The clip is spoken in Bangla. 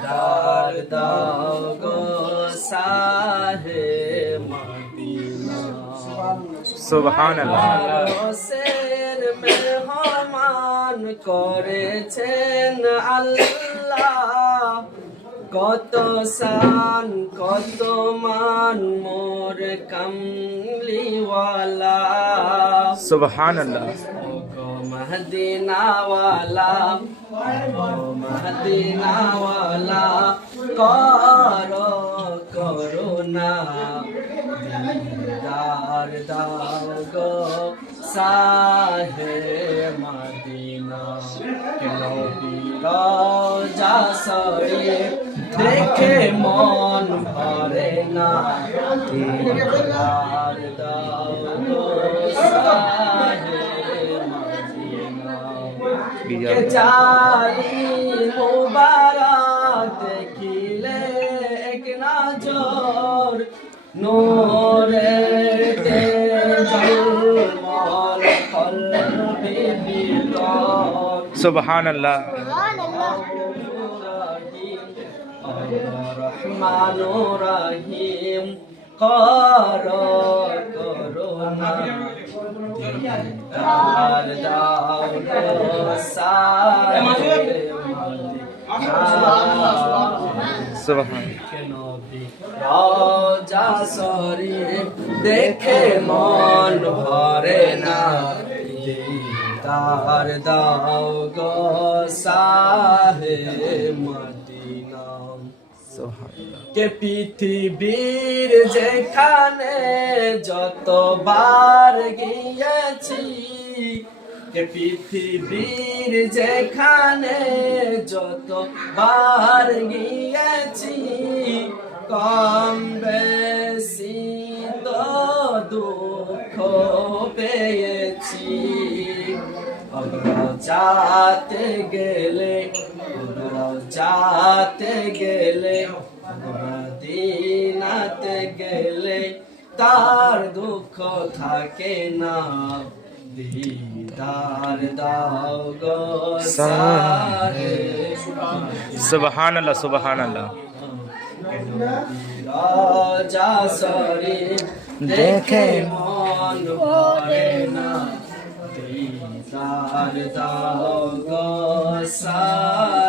দিদার দাও গো শাহে মদিনা। সুবহানাল্লাহ। আরশের মেহমান করেছেন আল্লাহ, কত শান কত মান মোর কামলিওয়ালা। সুবহানাল্লাহ। মদিনাওয়ালা মদিনাওয়ালা করো করুণা, দিদার দাও গো শাহে মদিনা। রওজা শরীফ দেখে মন ভরে না, দিদার দাও গো শাহে মদিনা। কে চারি মুবারক দেখিলে এক নজর, নূরে তে ঝলমল কলবে ভিতর। সুবহানাল্লাহ। রহমানুর রহিম করো করুণা, দিদার দাও গো শাহে মদিনা। রওজা শরীফ দেখে মন ভরে না, দিদার দাও গো শাহে মদিনা। কে পৃথিবীর যেখানে যতবার গিয়েছি, কে পৃথিবীর যেখানে যতবার গিয়েছি, কম বেশি তো দুঃখ পেয়েছি। যাতে গেলে যাতে গেলে মদিনাতে গেলে তার দুঃখ থাকে না, দিদার দাও গো শাহে। সুবহানাল্লাহ সুবহানাল্লাহ। রওজা শরীফ দেখে মন ভরে না, দিদার দাও গো শাহে।